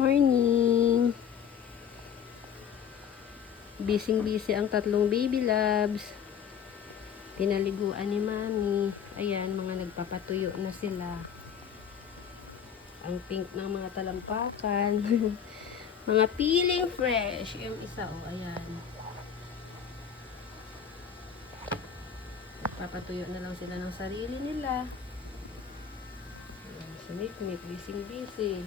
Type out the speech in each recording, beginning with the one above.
Morning! Busy ang tatlong baby loves. Pinaliguan ni Mami. Ayan, mga nagpapatuyo na sila. Ang pink ng mga talampakan. Mga peeling fresh. Yung isa, oh, ayan. Papatuyo na lang sila ng sarili nila. Ayan, si Mikmik, busy.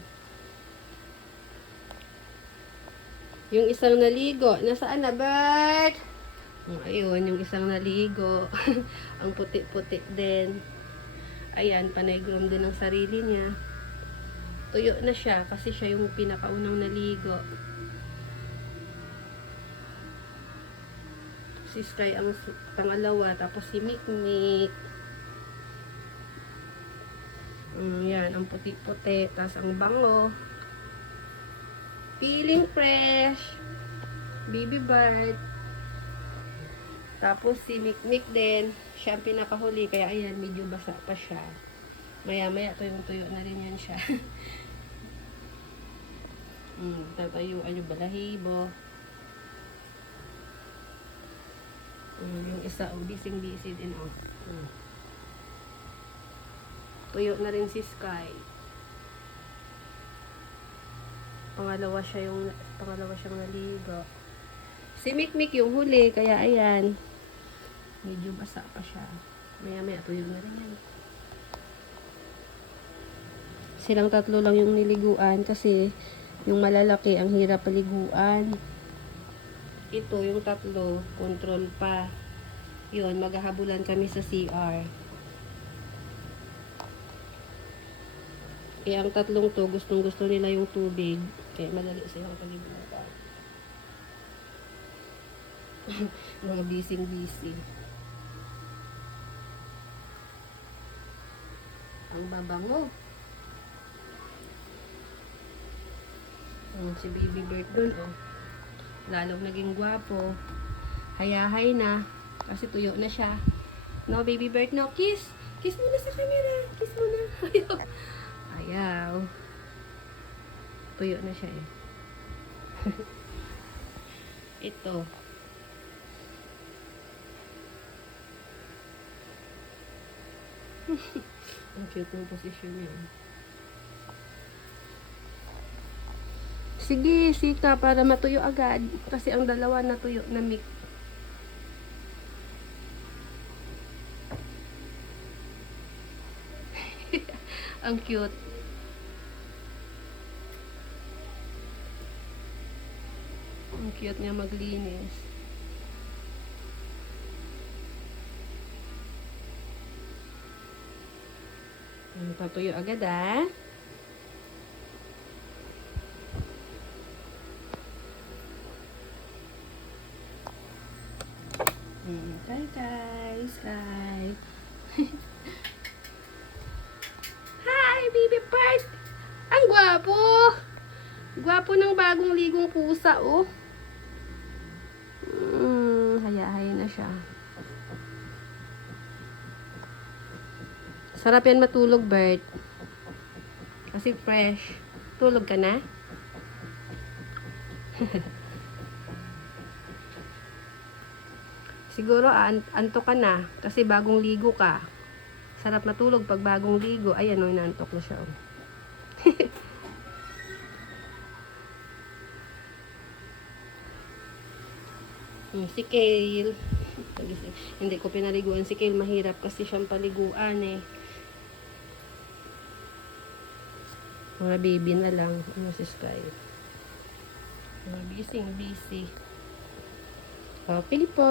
Yung isang naligo, nasaan na, Bert? Ayun, yung isang naligo. Ang puti-puti din. Ayan, panay groom din ang sarili niya. Tuyo na siya kasi siya yung pinakaunang naligo. Si Sky ang pangalawa, tapos si Mikmik. Yan, ang puti-puti, tapos ang bango. Feeling fresh. Baby Bart. Tapos si Mikmik din, siya ang pinakahuli, kaya ayan, medyo basa pa siya. Maya-maya, tuyong-tuyo na rin yan siya. Tatayuan yung balahibo. Yung isa, busy din, oh. Tuyo na rin si Sky. Pangalawa siyang naligo. Si Mikmik yung huli, kaya ayan. Medyo basa pa siya. Maya-maya, tuyo na rin yan. Silang tatlo lang yung niliguan kasi yung malalaki ang hirap paliguan. Ito, yung tatlo, control pa. Yun, maghahabulan kami sa CR. Eh, ang tatlong to, gustong-gusto nila yung tubig. Kaya madali silang paliguan. Mga busy. Ang babango. Si Baby Bird dun, oh. Lalong naging gwapo. Hayahay na. Kasi tuyo na siya. No, Baby Bird, no. Kiss! Kiss mo na sa camera. Kiss mo na. Ayaw. Tuyo na siya, eh. Ito. Ang cute ng posisyon niya. Sige, sika para matuyo agad. Kasi ang dalawa natuyo na mix. Ang cute. Ang cute niya maglinis. Tatuyo agad, ah. Hi guys. Hi. Hi, Baby Bird. Ang gwapo. Gwapo ng bagong ligong pusa, oh. Hayahay na siya. Sarap yan matulog, Bert. Kasi fresh. Tulog ka na? Siguro antok ka na kasi bagong ligo ka. Sarap matulog pag bagong ligo. Ayan, oh, inaantok na siya, oh. Si Kale. Hindi ko pinaliguan si Kale. Mahirap kasi siyang paliguan, eh. Mga baby na lang. Ano si Sky? Mga busy. Oh, pili po.